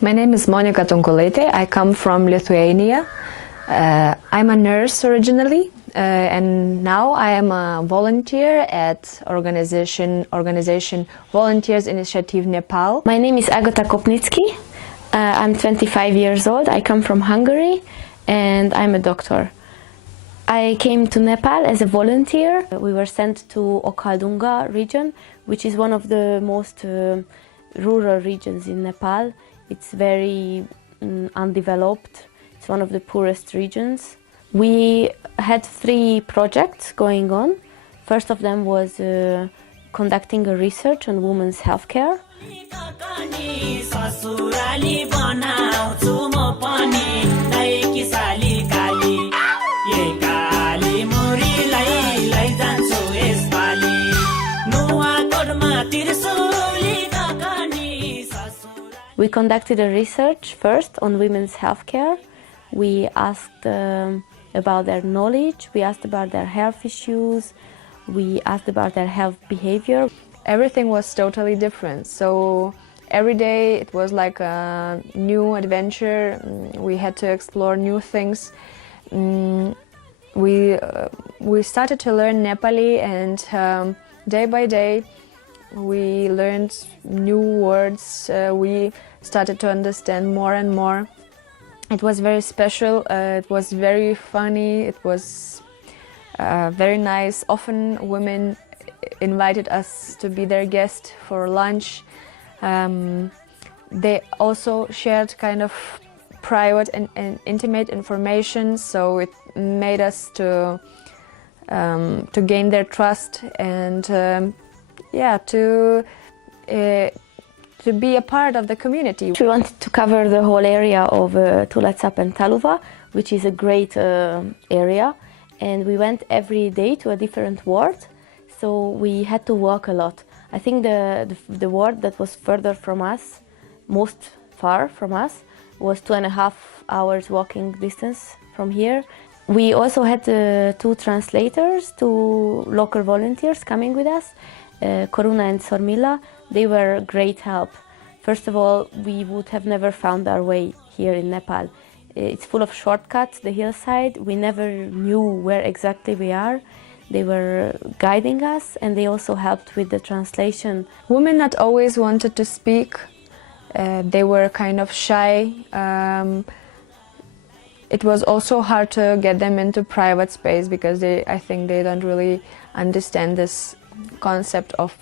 My name is Monika Tonkolete. I come from Lithuania. I'm a nurse originally, and now I am a volunteer at organization Volunteers Initiative Nepal. My name is Agata Kopnitsky. I'm 25 years old. I come from Hungary, and I'm a doctor. I came to Nepal as a volunteer. We were sent to Okhaldunga region, which is one of the most rural regions in Nepal. It's very undeveloped. It's one of the poorest regions. We had 3 projects going on. First of them was conducting a research on women's healthcare. We conducted a research first on women's healthcare. We asked about their knowledge, we asked about their health issues, we asked about their health behavior. Everything was totally different, so every day it was like a new adventure. We had to explore new things. We started to learn Nepali, and day by day we learned new words. We started to understand more and more. It was very special, it was very funny, it was very nice. Often women invited us to be their guest for lunch. They also shared kind of private and intimate information, so it made us to gain their trust and to be a part of the community. We wanted to cover the whole area of Tulatsap and Taluva, which is a great area, and we went every day to a different ward, so we had to walk a lot. I think the ward that was further from us, most far from us, was 2.5 hours walking distance from here. We also had 2 translators, 2 local volunteers coming with us, Koruna and Sormila. They were great help. First of all, we would have never found our way here in Nepal. It's full of shortcuts, the hillside. We never knew where exactly we are. They were guiding us, and they also helped with the translation. Women not always wanted to speak. They were kind of shy. It was also hard to get them into private space because I think they don't really understand this concept of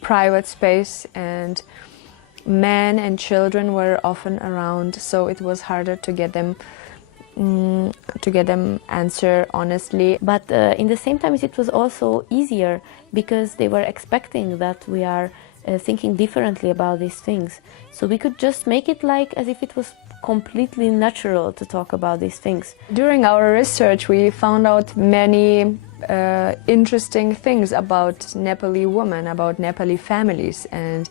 private space, and men and children were often around, so it was harder to get them answer honestly. But in the same time, it was also easier because they were expecting that we are thinking differently about these things, so we could just make it like as if it was completely natural to talk about these things. During our research, we found out many interesting things about Nepali women, about Nepali families, and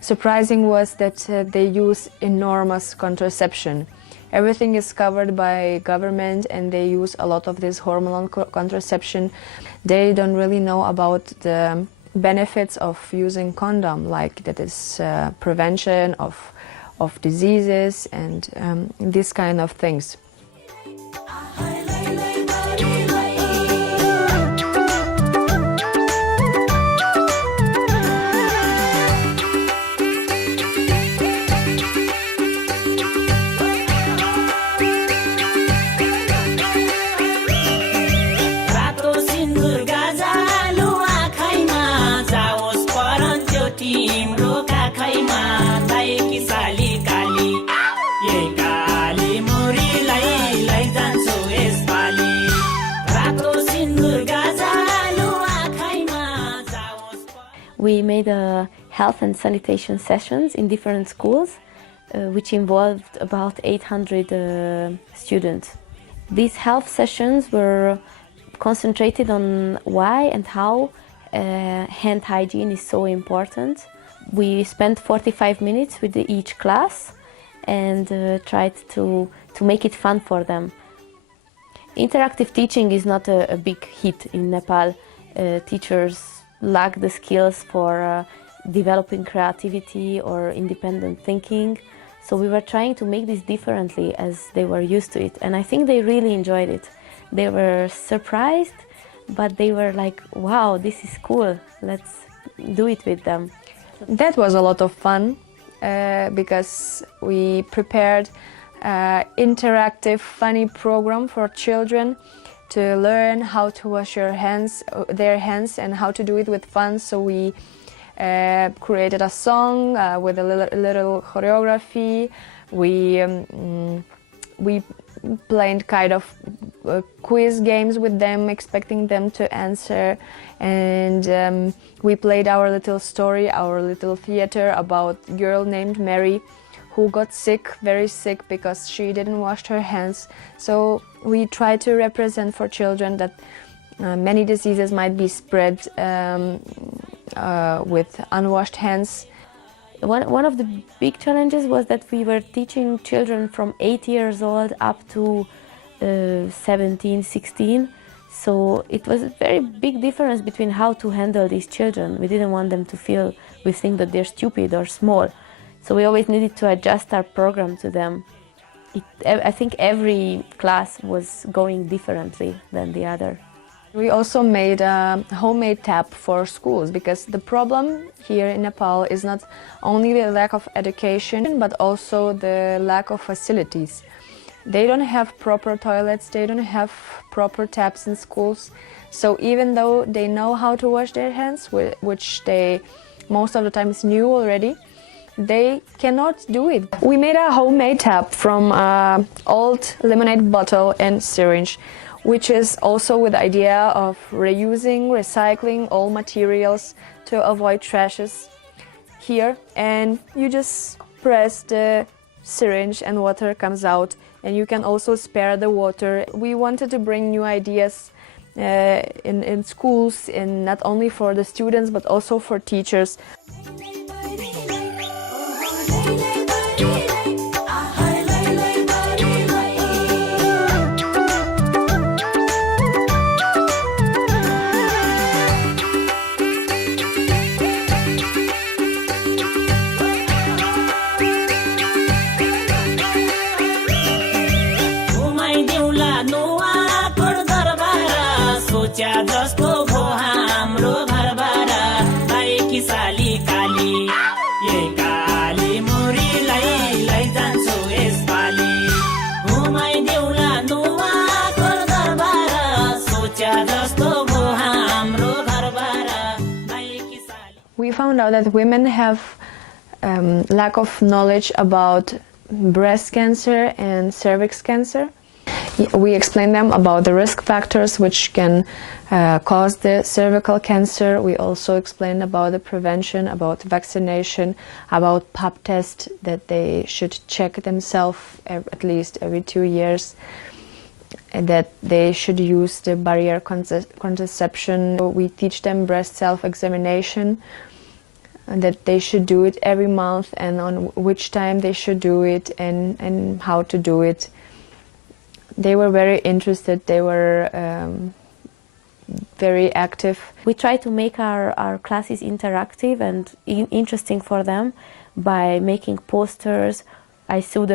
surprising was that they use enormous contraception. Everything is covered by government, and they use a lot of this hormonal contraception. They don't really know about the benefits of using condom, like that is prevention of diseases and these kind of things. We made health and sanitation sessions in different schools, which involved about 800 students. These health sessions were concentrated on why and how hand hygiene is so important. We spent 45 minutes with each class and tried to make it fun for them. Interactive teaching is not a big hit in Nepal. Teachers lack the skills for developing creativity or independent thinking. So we were trying to make this differently as they were used to it. And I think they really enjoyed it. They were surprised, but they were like, wow, this is cool. Let's do it with them. That was a lot of fun because we prepared interactive, funny program for children to learn how to wash their hands and how to do it with fun. So we created a song with a little choreography. We played kind of quiz games with them, expecting them to answer, and we played our little story, our little theater about a girl named Mary who got sick, very sick, because she didn't wash her hands. So we try to represent for children that many diseases might be spread with unwashed hands. One of the big challenges was that we were teaching children from 8 years old up to 17, 16. So it was a very big difference between how to handle these children. We didn't want them to feel we think that they're stupid or small. So we always needed to adjust our program to them. I think every class was going differently than the other. We also made a homemade tap for schools, because the problem here in Nepal is not only the lack of education, but also the lack of facilities. They don't have proper toilets, they don't have proper taps in schools. So even though they know how to wash their hands, which they most of the times knew already, they cannot do it. We made a homemade tap from an old lemonade bottle and syringe, which is also with the idea of reusing, recycling all materials to avoid trashes here. And you just press the syringe and water comes out, and you can also spare the water. We wanted to bring new ideas in schools, and not only for the students but also for teachers. We found out that women have lack of knowledge about breast cancer and cervix cancer. We explained them about the risk factors which can cause the cervical cancer. We also explained about the prevention, about vaccination, about pap test, that they should check themselves at least every 2 years, and that they should use the barrier contraception. We teach them breast self-examination, and that they should do it every month, and on which time they should do it, and how to do it. They were very interested, they were very active. We try to make our classes interactive and interesting for them by making posters. I sewed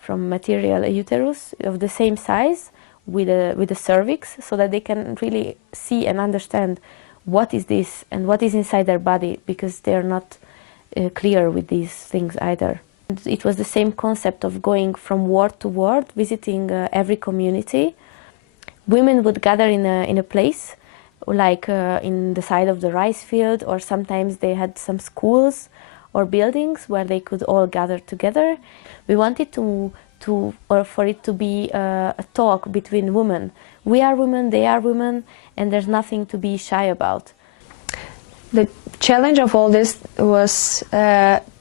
from material a uterus of the same size with the cervix, so that they can really see and understand what is this and what is inside their body, because they're not clear with these things either. It was the same concept of going from ward to ward, visiting every community. Women would gather in a place, like in the side of the rice field, or sometimes they had some schools or buildings where they could all gather together. We wanted for it to be a talk between women. We are women, they are women, and there's nothing to be shy about. The challenge of all this was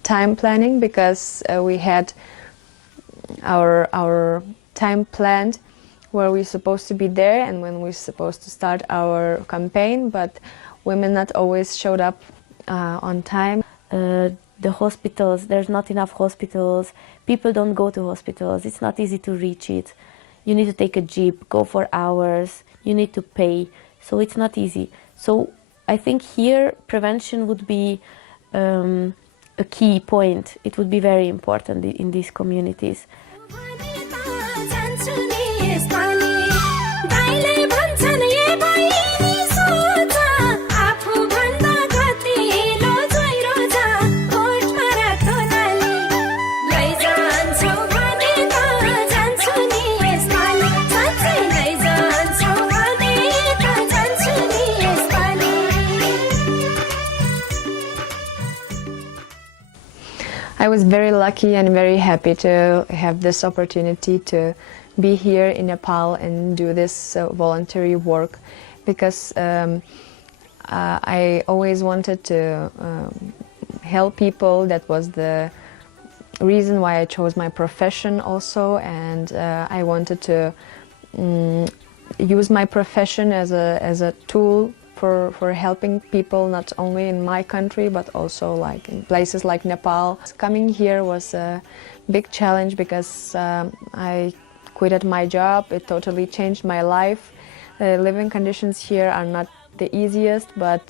time planning, because we had our time planned where we're supposed to be there and when we're supposed to start our campaign, but women not always showed up on time. The hospitals, there's not enough hospitals, people don't go to hospitals, it's not easy to reach it. You need to take a jeep, go for hours, you need to pay, so it's not easy. So I think here prevention would be a key point. It would be very important in these communities. I was very lucky and very happy to have this opportunity to be here in Nepal and do this voluntary work, because I always wanted to help people. That was the reason why I chose my profession also, and I wanted to use my profession as a tool for helping people, not only in my country but also like in places like Nepal. Coming here was a big challenge because I quitted my job. It totally changed my life. Living conditions here are not the easiest, but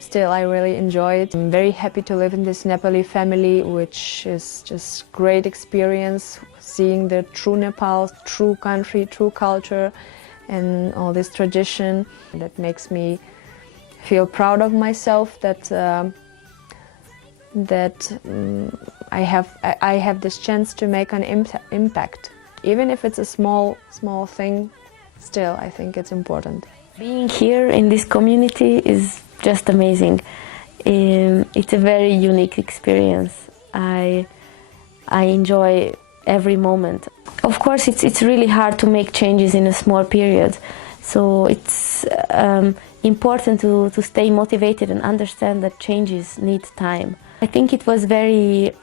still I really enjoy it. I'm very happy to live in this Nepali family, which is just great experience, seeing the true Nepal, true country, true culture, and all this tradition. That makes me feel proud of myself that I have this chance to make an impact, even if it's a small thing. Still, I think it's important. Being here in this community is just amazing. It's a very unique experience. I enjoy every moment. Of course, it's really hard to make changes in a small period, so it's important to stay motivated and understand that changes need time. I think it was very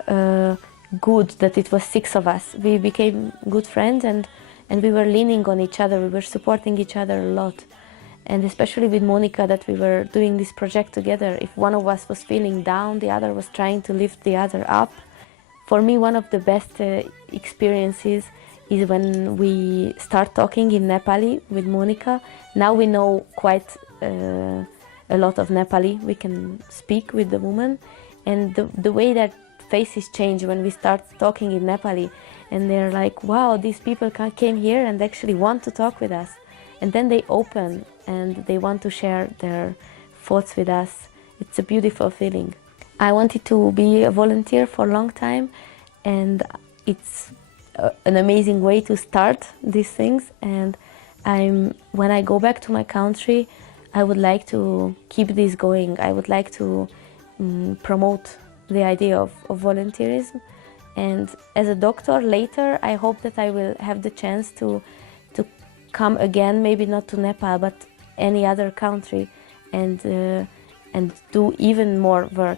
good that it was 6 of us. We became good friends, and we were leaning on each other, we were supporting each other a lot. And especially with Monica, that we were doing this project together. If one of us was feeling down, the other was trying to lift the other up. For me, one of the best experiences is when we start talking in Nepali with Monica. Now we know quite a lot of Nepali. We can speak with the woman, and the way that faces change when we start talking in Nepali, and they're like, wow, these people came here and actually want to talk with us. And then they open and they want to share their thoughts with us. It's a beautiful feeling. I wanted to be a volunteer for a long time, and it's an amazing way to start these things. And when I go back to my country, I would like to keep this going. I would like to promote the idea of volunteerism. And as a doctor later, I hope that I will have the chance to come again, maybe not to Nepal, but any other country, and do even more work.